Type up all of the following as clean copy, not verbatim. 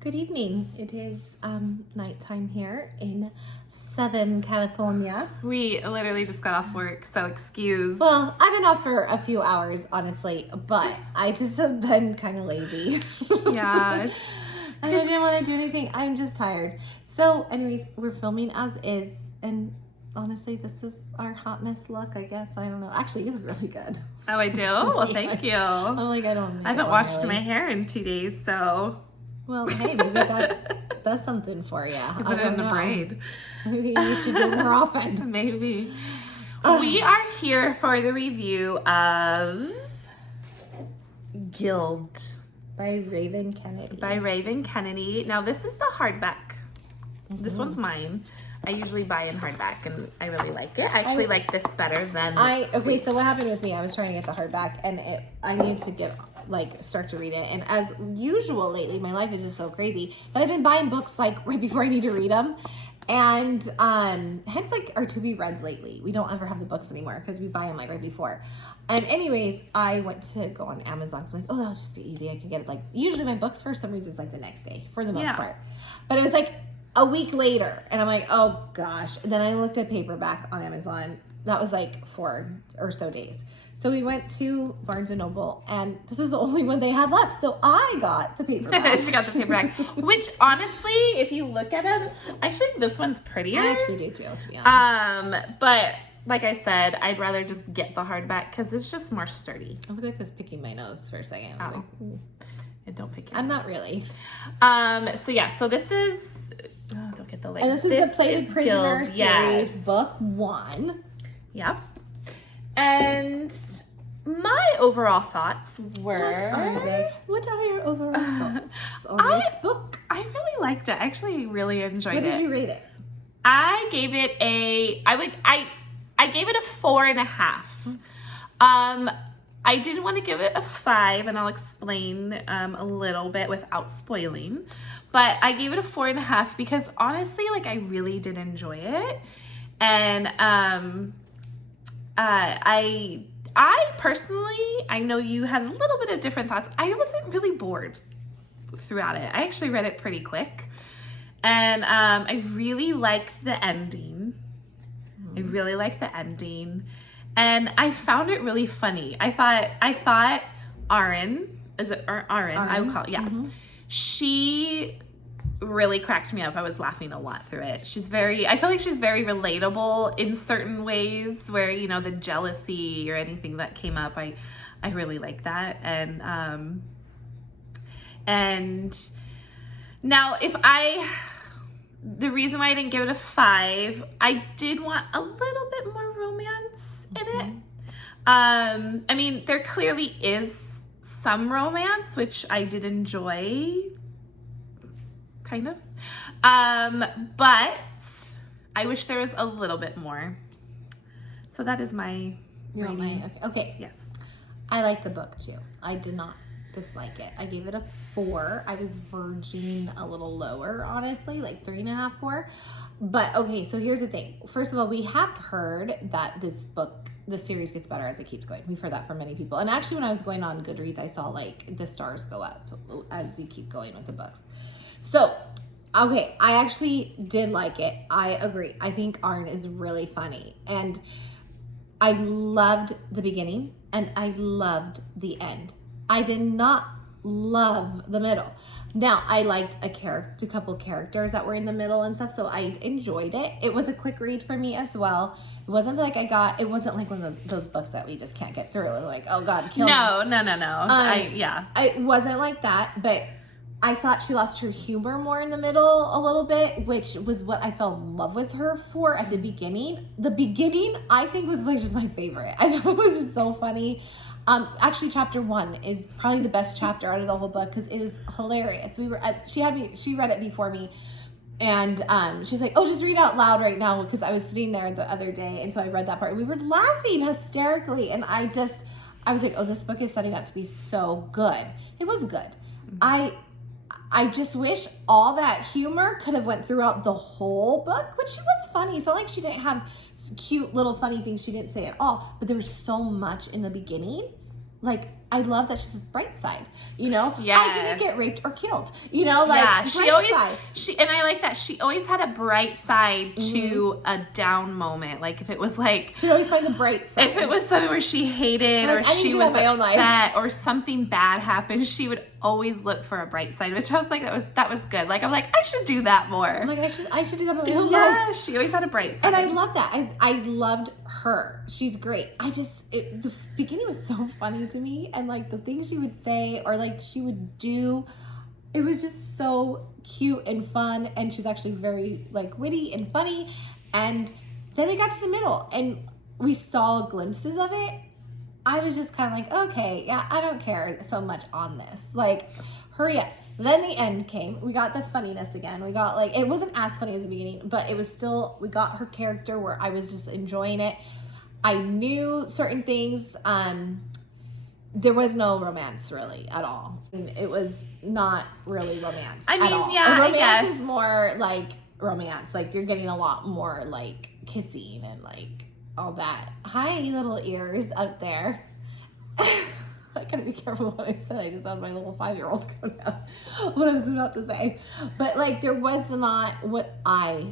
Good evening. It is nighttime here in Southern California. We literally just got off work, so excuse. Well, I've been off for a few hours, honestly, but I just have been kind of lazy. Yeah. And I didn't want to do anything. I'm just tired. So, anyways, we're filming as is, and honestly, this is our hot mess look, I guess. I don't know. Actually, it's really good. Oh, I do? Well, thank you. I'm like, I haven't washed my hair in 2 days, so. Well, hey, maybe that's something for you. I put it in a braid. Maybe you should do it more often. Maybe. We are here for the review of Gild by Raven Kennedy. Now, this is the hardback. This one's mine. I usually buy in hardback, and I really like it. I actually like this better than Okay, so what happened with me, I was trying to get the hardback, and I need to start to read it. And as usual lately, my life is just so crazy that I've been buying books right before I need to read them. And hence our to be reads lately. We don't ever have the books anymore because we buy them right before. And anyways, I went to go on Amazon. So I'm like, oh, that'll just be easy. I can get it usually my books for some reason it's the next day for the most part. But it was a week later, and I'm like, oh gosh. And then I looked at paperback on Amazon. That was 4 or so days. So we went to Barnes & Noble, and this was the only one they had left. So I got the paperback. She got the paperback, which honestly, if you look at it, actually this one's prettier. I actually do too, to be honest. But like I said, I'd rather just get the hardback because it's just more sturdy. I feel like I was picking my nose for a second. I was And don't pick your I'm nose. not really. So this is, don't get the link. And this is the Plated Prisoner Gild. series, Yes. book 1. Yep. And my overall thoughts were... What are your overall thoughts on this book? I really liked it. I actually really enjoyed it. What did you rate it? I gave it I gave it a 4.5. I didn't want to give it a 5, and I'll explain a little bit without spoiling. But I gave it a 4.5 because honestly, I really did enjoy it. And I personally, I know you had a little bit of different thoughts. I wasn't really bored throughout it. I actually read it pretty quick. And I really liked the ending. I really liked the ending. And I found it really funny. I thought Auren, is it Auren? I would call it, yeah. She really cracked me up. I was laughing a lot through it. I feel like she's very relatable in certain ways where, the jealousy or anything that came up, I really like that. And now the reason why I didn't give it a 5, I did want a little bit more romance in it. I mean, there clearly is some romance, which I did enjoy, kind of. But I wish there was a little bit more. So that is my rating. Okay. Yes. I like the book too. I did not dislike it. I gave it a 4. I was verging a little lower, honestly, 3.5, 4. But okay, so here's the thing. First of all, we have heard that the series gets better as it keeps going. We've heard that from many people. And actually, when I was going on Goodreads, I saw the stars go up as you keep going with the books. So, okay, I actually did like it. I agree. I think Auren is really funny. And I loved the beginning and I loved the end. I did not love the middle. Now, I liked a couple characters that were in the middle and stuff, so I enjoyed it. It was a quick read for me as well. It wasn't it wasn't like one of those books that we just can't get through. Oh God, kill me. No. It wasn't like that, but I thought she lost her humor more in the middle a little bit, which was what I fell in love with her for at the beginning. The beginning, I think, was just my favorite. I thought it was just so funny. Actually, chapter 1 is probably the best chapter out of the whole book because it is hilarious. She read it before me, and she's like, "Oh, just read out loud right now," because I was sitting there the other day, and so I read that part, and we were laughing hysterically, and I was like, "Oh, this book is setting up to be so good." It was good. I just wish all that humor could have went throughout the whole book, which she was funny. It's not like she didn't have cute little funny things she didn't say at all, but there was so much in the beginning. I love that she says bright side, you know? Yes. I didn't get raped or killed, you know? Like, yeah, side. And I like that she always had a bright side to a down moment. Like, if it was like... She'd always find the bright side. If it was something where she hated like, or she was upset or something bad happened, she would always look for a bright side, which I was like, that was good. Like, I'm like, I should do that more. I'm like, I should do that in my whole life. Yeah, she always had a bright side. And I love that. I loved her. She's great. The beginning was so funny to me, and like the things she would say or like she would do, it was just so cute and fun, and she's actually very like witty and funny. And then we got to the middle and we saw glimpses of it. I was just kind of like, okay, yeah, I don't care so much on this. Like, hurry up. Then the end came. We got the funniness again. We got like, it wasn't as funny as the beginning, but it was still, we got her character where I was just enjoying it. I knew certain things. There was no romance really at all. I mean, it was not really romance at all. Yeah, romance is more like romance. Like you're getting a lot more like kissing and like all that. Hi, little ears out there. I gotta be careful what I said. I just had my little 5-year-old go down what I was about to say. But like there was not what I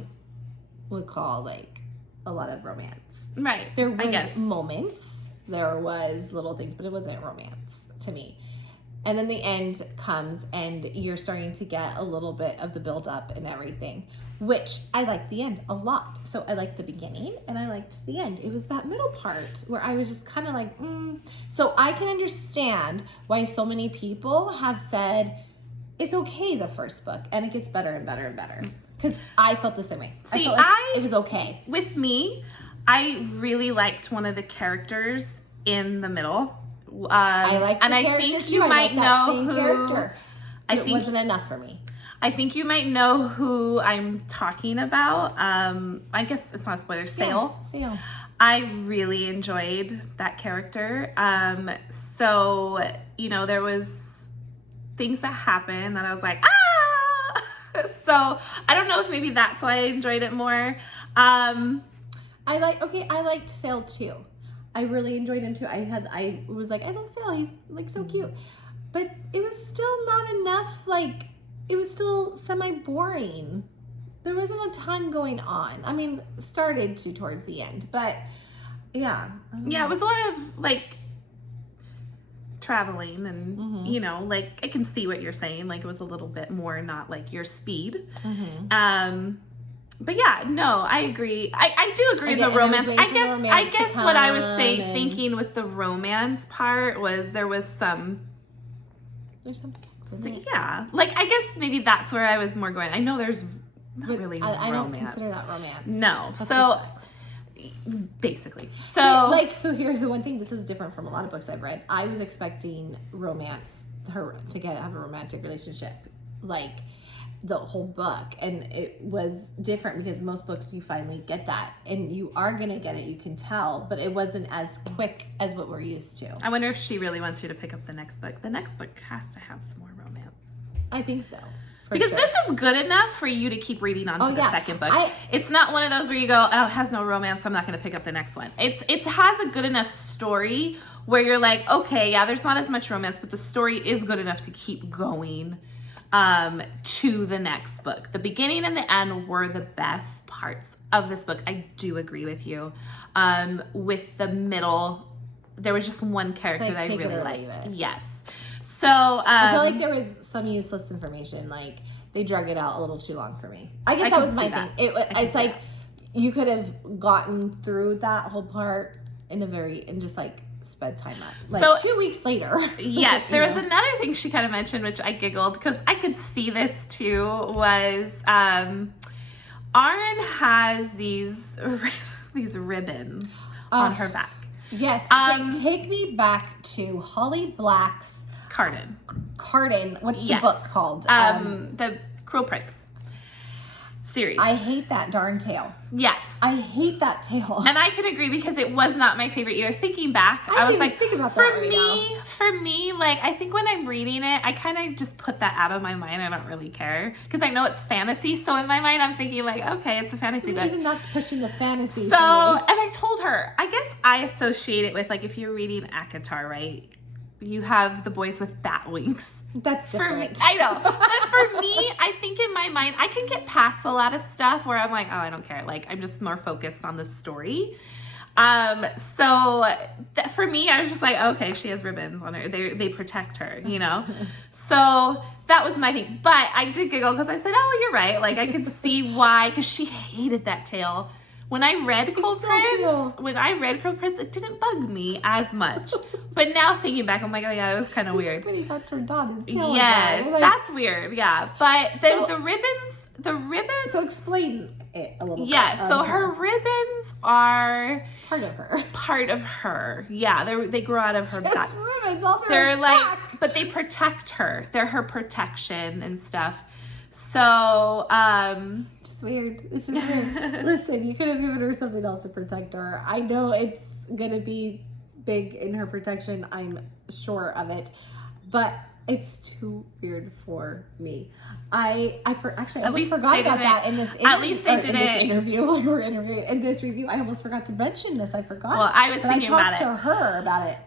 would call like a lot of romance. Right. There was moments. There was little things, but it wasn't romance to me. And then the end comes and you're starting to get a little bit of the build up and everything, which I liked the end a lot. So I liked the beginning and I liked the end. It was that middle part where I was just kind of like, So I can understand why so many people have said it's okay, the first book, and it gets better and better and better. Because I felt the same way. See, I felt like it was okay. With me, I really liked one of the characters in the middle. I like the character I think too. you I might like know that same who. character. But it wasn't enough for me. I think you might know who I'm talking about. I guess it's not a spoiler. Sale. Sale. I really enjoyed that character. So, you know, there was things that happened that I was like, ah! So I don't know if maybe that's why I enjoyed it more. I liked Sale too. I really enjoyed him too. I was like, I love Sale. He's like so cute. But it was still not enough. Like, it was still semi-boring. There wasn't a ton going on. I mean, started to towards the end, but yeah. Yeah, it was a lot of like traveling and you know, like I can see what you're saying. Like it was a little bit more not like your speed. But yeah, no, I agree. I do agree with the romance. I guess what I was thinking with the romance part was there's some sex in it. Yeah. Like I guess maybe that's where I was more going. I know there's not really romance. I don't consider that romance. No. That's so just sex. Basically. So here's the one thing, this is different from a lot of books I've read. I was expecting romance, her to have a romantic relationship like the whole book, and it was different because most books you finally get that, and you are gonna get it, you can tell, but it wasn't as quick as what we're used to. I wonder if she really wants you to pick up the next book. The next book has to have some more romance. I think so. Because this is good enough for you to keep reading on to the second book. It's not one of those where you go, oh, it has no romance, so I'm not going to pick up the next one. It has a good enough story where you're like, okay, yeah, there's not as much romance, but the story is good enough to keep going to the next book. The beginning and the end were the best parts of this book. I do agree with you. With the middle, there was just one character that I really liked. Yes. So I feel like there was some useless information. Like they drug it out a little too long for me. I guess that was my thing. It's like you could have gotten through that whole part in just like sped time up. Like so, 2 weeks later. Yes, there was another thing she kind of mentioned, which I giggled because I could see this too. Was Auren has these ribbons on her back. Yes. Take me back to Holly Black's Carden. What's the book called? The Cruel Prince series. I hate that darn tail. Yes. I hate that tail. And I can agree because it was not my favorite either. Thinking back, I was like, think about that for me, like I think when I'm reading it, I kind of just put that out of my mind. I don't really care because I know it's fantasy. So in my mind, I'm thinking like, okay, it's a fantasy book. Even that's pushing the fantasy. So, and I told her, I guess I associate it with like if you're reading ACOTAR, right? you have the boys with bat wings. That's different. I know. But for me, I think in my mind, I can get past a lot of stuff where I'm like, oh, I don't care. Like, I'm just more focused on the story. So for me, I was just like, okay, she has ribbons on her. They protect her, you know? So that was my thing. But I did giggle because I said, oh, you're right. Like, I could see why, because she hated that tail. When I read Cold Prince, it didn't bug me as much. But now thinking back, I'm like, oh yeah, it was kind of weird. When he got turned on, his tail. Yes, like, that's weird. Yeah, but the ribbons. So explain it a little bit. Yeah, so her ribbons are part of her. Yeah, they grow out of her back. Just ribbons all through They're her like, back. but they protect her. They're her protection and stuff. So, just weird. It's just weird. Listen, you could have given her something else to protect her. I know it's gonna be big in her protection. I'm sure of it, but it's too weird for me. I almost forgot about that in this. At least they didn't. In this interview, like we're interviewing in this review. I almost forgot to mention this. I forgot. Well, I was thinking about it. I talked to her about it.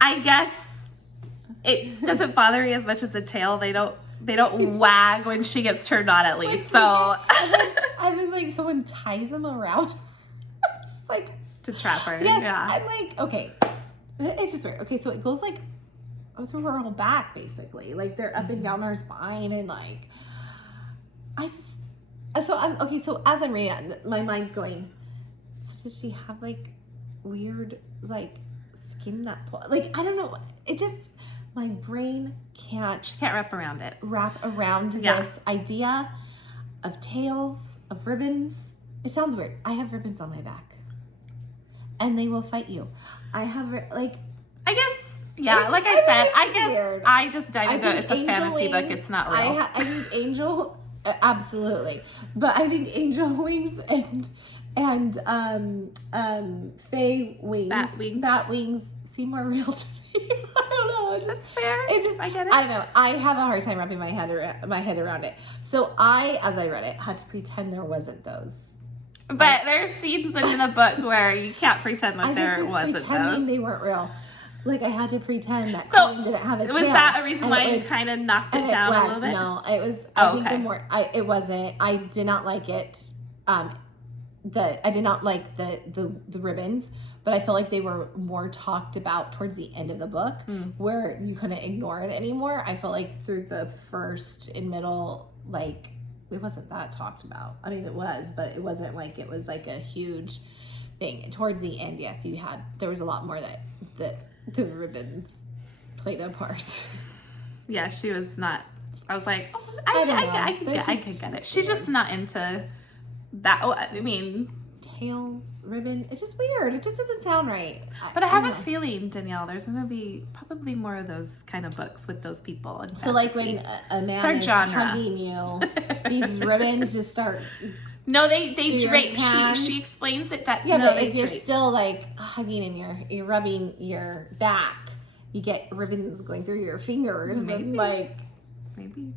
I guess it doesn't bother me as much as the tail. They don't wag when she gets turned on, at least. So I mean, like someone ties them around, like to trap her. Yes, yeah. I'm like, okay, it's just weird. Okay, so it goes like through her whole back, basically. Like they're up and down her spine, and like So as I'm reading it, my mind's going. So does she have like weird like skin that like I don't know. It just. My brain can't wrap around it. This idea of tails, of ribbons. It sounds weird. I have ribbons on my back. And they will fight you. I have, like... I guess, yeah, like I said, I guess weird. I just dive into it. It's a fantasy book. It's not real. I think angel... absolutely. But I think angel wings and fae wings... Bat wings seem more real to me. I don't know. That's fair. It's just, I get it. I don't know. I have a hard time wrapping my head around it. So as I read it, had to pretend there wasn't those. But there's scenes in the book where you can't pretend like there wasn't those. I just was pretending they weren't real. Like I had to pretend that Cohen didn't have a tail. Was that a reason why you kind of knocked it down a little bit? No, it was. I think it wasn't. I did not like it. I did not like the ribbons. But I feel like they were more talked about towards the end of the book where you couldn't ignore it anymore. I felt like through the first and middle, like it wasn't that talked about. I mean, it was, but it wasn't like it was like a huge thing. Towards the end, yes, there was a lot more that the ribbons played a part. Yeah, she was not. I was like, oh, I could get it. She's just not into that. I mean... Tails, ribbon. It's just weird. It just doesn't sound right. But I have a feeling, Danielle, there's going to be probably more of those kind of books with those people. So like when a man is hugging you, these ribbons just start... No, they drape. She explains it that... Yeah, no, but if you're still like hugging and you're rubbing your back, you get ribbons going through your fingers. Maybe. And like... Maybe.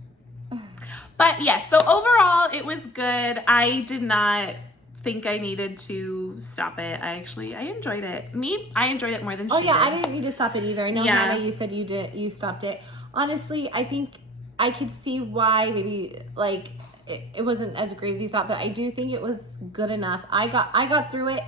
But yes, so overall it was good. I did not... think I needed to stop it. I enjoyed it. I enjoyed it more than she did. I didn't need to stop it either. I know, Hannah, you said you stopped it. Honestly, I think I could see why maybe like it wasn't as great as you thought, but I do think it was good enough. I got through it.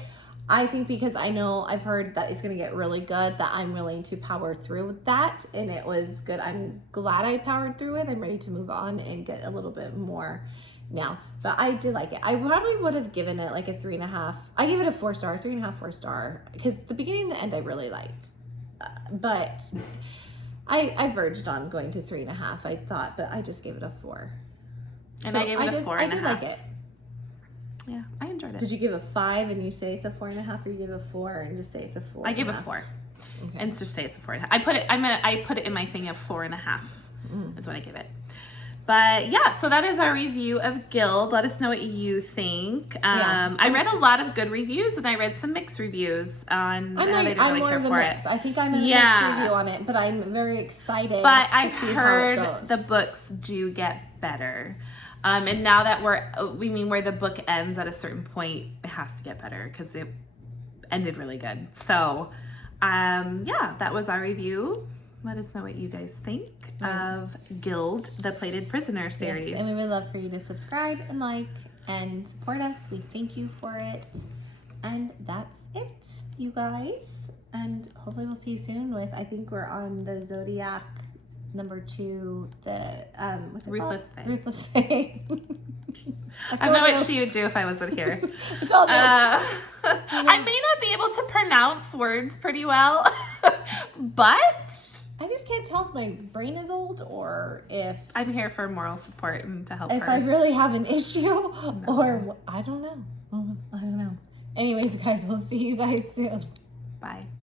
I think because I've heard that it's going to get really good, that I'm willing to power through with that, and it was good. I'm glad I powered through it. I'm ready to move on and get a little bit more now, but I did like it. I probably would have given it like a 3.5. I gave it a 4-star, 3.5, 4-star, because the beginning and the end I really liked, but I verged on going to 3.5. I thought, but I just gave it a 4. And so I gave it a 4.5. I did like it. Yeah, I enjoyed it. Did you give a 5 and you say it's a 4.5, or you give a 4 and just say it's a 4? I gave a 4, and just say it's a 4.5. I put it in my thing of 4.5. That's what I give it. But yeah, so that is our review of Gild. Let us know what you think. I read a lot of good reviews, and I read some mixed reviews on. I'm more of the mix. I think I'm in a mixed review on it, but I'm very excited. But I've heard the books do get better, and now that where the book ends at a certain point, it has to get better because it ended really good. So, that was our review. Let us know what you guys think Right. of Gild, the Plated Prisoner series. Yes, and we would love for you to subscribe and like and support us. We thank you for it. And that's it, you guys. And hopefully we'll see you soon with, I think we're on the Zodiac number 2, the, what's it Ruthless called? Fae. Ruthless Fae. I know what she would do if I wasn't here. I told you. I may not be able to pronounce words pretty well, but I just can't tell if my brain is old or if I'm here for moral support and to help if her. I really have an issue or I don't know. I don't know. Anyways, guys, we'll see you guys soon. Bye.